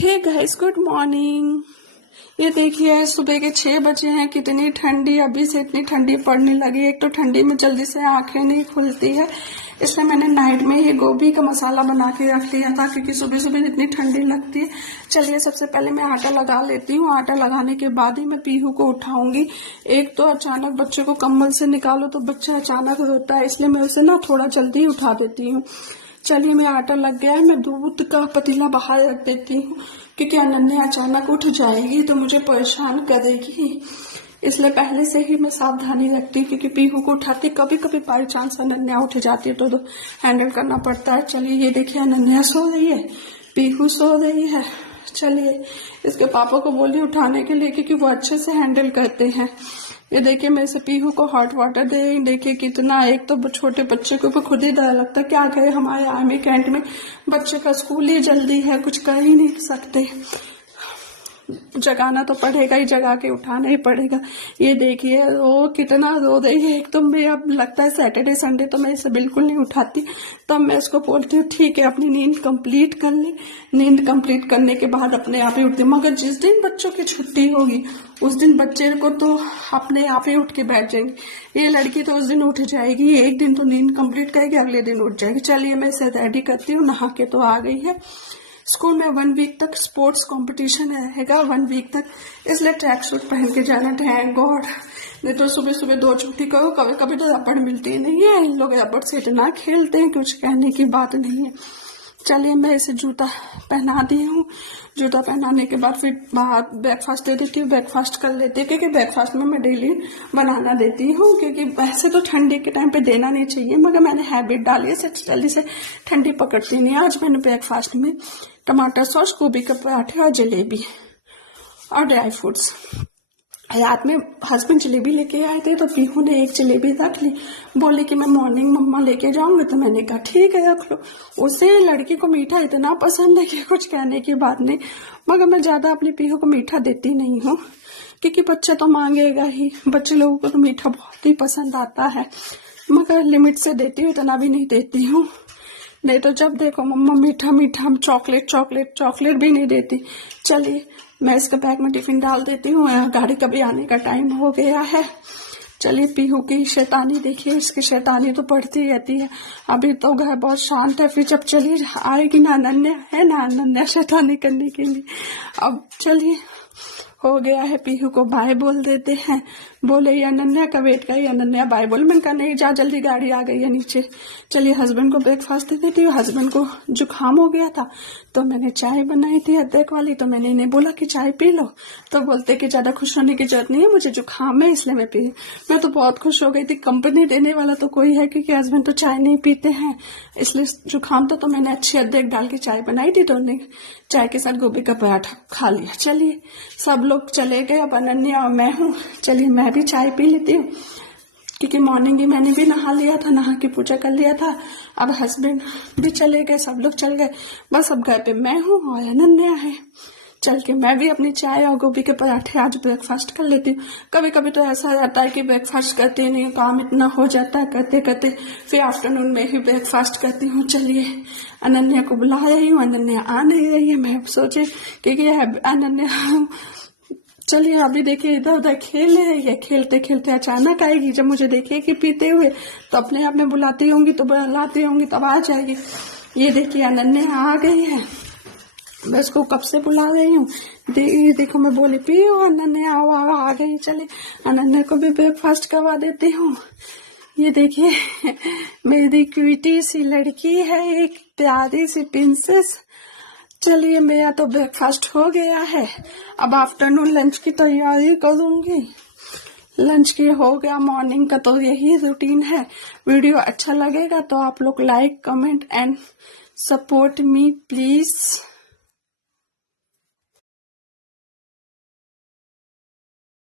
Hey guys, good morning. ये देखिए सुबह के 6 बजे हैं। कितनी ठंडी, अभी से इतनी ठंडी पड़ने लगी। एक तो ठंडी में जल्दी से आंखें नहीं खुलती है, इसलिए मैंने नाइट में ये गोभी का मसाला बना के रख लिया था, क्योंकि सुबह सुबह इतनी ठंडी लगती है। चलिए सबसे पहले मैं आटा लगा लेती हूँ। आटा लगाने के बाद ही मैं पीहू को उठाऊंगी। एक तो अचानक बच्चे को कंबल से निकालो तो बच्चा अचानक रोता है, इसलिए मैं उसे ना थोड़ा जल्दी उठा देती हूँ। चलिए मेरा आटा लग गया है। मैं दूध का पतीला बाहर रख देती हूँ, क्योंकि अनन्या अचानक उठ जाएगी तो मुझे परेशान करेगी, इसलिए पहले से ही मैं सावधानी रखती हूँ। क्योंकि पीहू को उठाती कभी कभी बाई चांस अनन्या उठ जाती है तो हैंडल करना पड़ता है। चलिए ये देखिए अनन्या सो रही है, पीहू सो रही है। चलिए इसके पापा को बोलिए उठाने के लिए, क्योंकि वो अच्छे से हैंडल करते हैं। ये देखिए मैं इसे पीहू को हॉट वाटर दे रही। देखिए कितना, एक तो छोटे बच्चे को खुद ही डर लगता है। क्या कहे, हमारे आर्मी कैंट में बच्चे का स्कूल ही जल्दी है, कुछ कर ही नहीं सकते, जगाना तो पड़ेगा ही, जगा के उठाना ही पड़ेगा। ये देखिए वो कितना रो रही है। एक तो मैं, अब लगता है सैटरडे संडे तो मैं इसे बिल्कुल नहीं उठाती, तब मैं इसको बोलती हूँ ठीक है अपनी नींद कंप्लीट कर ले। नींद कंप्लीट करने के बाद अपने आप ही उठती। मगर जिस दिन बच्चों की छुट्टी होगी उस दिन बच्चे को तो अपने आप ही उठ के बैठ जाएंगे। ये लड़की तो उस दिन उठ जाएगी, एक दिन तो नींद कंप्लीट करेगी, अगले दिन उठ जाएगी। चलिए मैं इसे रेडी करती हूँ। नहा के तो आ गई है। स्कूल में 1 वीक तक स्पोर्ट्स कंपटीशन रहेगा, 1 वीक तक, इसलिए ट्रैक सूट पहन के जाना। थैंक गॉड, नहीं तो सुबह सुबह 2 छुट्टी करो। कभी कभी तो रबड़ मिलती नहीं है, इन लोग रबड़ से इतना खेलते हैं, कुछ कहने की बात नहीं है। चलिए मैं इसे जूता पहना दी हूँ। जूता पहनाने के बाद फिर बाहर ब्रेकफास्ट दे देती हूँ, ब्रेकफास्ट कर लेती हूँ, क्योंकि ब्रेकफास्ट में मैं डेली बनाना देती हूँ। क्योंकि वैसे तो ठंडी के टाइम पे देना नहीं चाहिए, मगर मैंने हैबिट डाली है, जल्दी से ठंडी पकड़ती नहीं। आज मैंने ब्रेकफास्ट में टमाटर सॉस, गोभी के पराठे और जलेबी और ड्राई फ्रूट्स। रात में हस्बैंड जलेबी लेके आए थे तो पीहू ने एक जलेबी रख ली, बोले कि मैं मॉर्निंग मम्मा लेके जाऊंगी। तो मैंने कहा ठीक है रख लो। उसे लड़की को मीठा इतना पसंद है कि कुछ कहने की बात नहीं। मगर मैं ज्यादा अपनी पीहू को मीठा देती नहीं हूँ, क्योंकि बच्चा तो मांगेगा ही। बच्चे लोगों को तो मीठा बहुत ही पसंद आता है, मगर लिमिट से देती हूँ, इतना भी नहीं देती हूँ। नहीं तो जब देखो मम्मा मीठा मीठा, हम चॉकलेट चॉकलेट चॉकलेट भी नहीं देती। चलिए मैं इसके बैग में टिफिन डाल देती हूँ, गाड़ी का भी आने का टाइम हो गया है। चलिए पीहू की शैतानी देखिए, इसकी शैतानी तो बढ़ती रहती है। अभी तो घर बहुत शांत है, फिर जब चली आएगी ना अनन्या, है ना अनन्या शैतानी करने के लिए। अब चलिए हो गया है, पीहू को बाय बोल देते हैं। बोले ये अनन्या का वेट करिए, अनन्या बाय बोल। मैंने कहा नहीं जा, जल्दी गाड़ी आ गई है नीचे। चलिए हस्बैंड को ब्रेकफास्ट दे देती हूँ। हस्बैंड को जुकाम हो गया था तो मैंने चाय बनाई थी अदरक वाली, तो मैंने इन्हें बोला कि चाय पी लो। तो बोलते कि ज्यादा खुश होने की जरूरत नहीं है, मुझे जुकाम है इसलिए मैं पी। मैं तो बहुत खुश हो गई थी, कंपनी देने वाला तो कोई है, क्योंकि हस्बैंड तो चाय नहीं पीते हैं, इसलिए जुकाम तो मैंने अच्छी अदरक डाल के चाय बनाई थी, तो उन्हें चाय के साथ गोभी का पराठा खा लिया। चलिए सब लोग चले गए, अब अनन्या और मैं हूँ। चलिए मैं भी चाय पी लेती हूँ, क्योंकि मॉर्निंग ही मैंने भी नहा लिया था, नहा के पूजा कर लिया था। अब हस्बैंड भी चले गए, सब लोग चल गए, बस अब घर पे मैं हूँ और अनन्या है। चल के मैं भी अपनी चाय और गोभी के पराठे आज ब्रेकफास्ट कर लेती हूँ। कभी कभी तो ऐसा रहता है कि ब्रेकफास्ट करते नहीं, काम इतना हो जाता है करते करते, फिर आफ्टरनून में ही ब्रेकफास्ट करती हूँ। चलिए अनन्या को बुला रही हूँ, अनन्या आ नहीं रही है। मैं सोचे क्योंकि अनन्या, चलिए अभी देखिए इधर उधर खेल रही है, खेलते खेलते अचानक आएगी। जब मुझे देखेगी पीते हुए तो अपने आप में बुलाती होंगी, तो बुलाती होंगी तब आ जाएगी। ये देखिए अनन्या आ गई है, मैं इसको कब से बुला रही हूँ। देखो मैं बोली पियो अनन्या आओ, आ गई। चलिए अनन्या को भी ब्रेकफास्ट करवा देती हूँ। ये देखिए मेरी क्यूटी सी लड़की है, एक प्यारी सी प्रिंसेस। चलिए मेरा तो ब्रेकफास्ट हो गया है, अब आफ्टरनून लंच की तैयारी करूंगी। लंच की हो गया, मॉर्निंग का तो यही रूटीन है। वीडियो अच्छा लगेगा तो आप लोग like comment and support me please.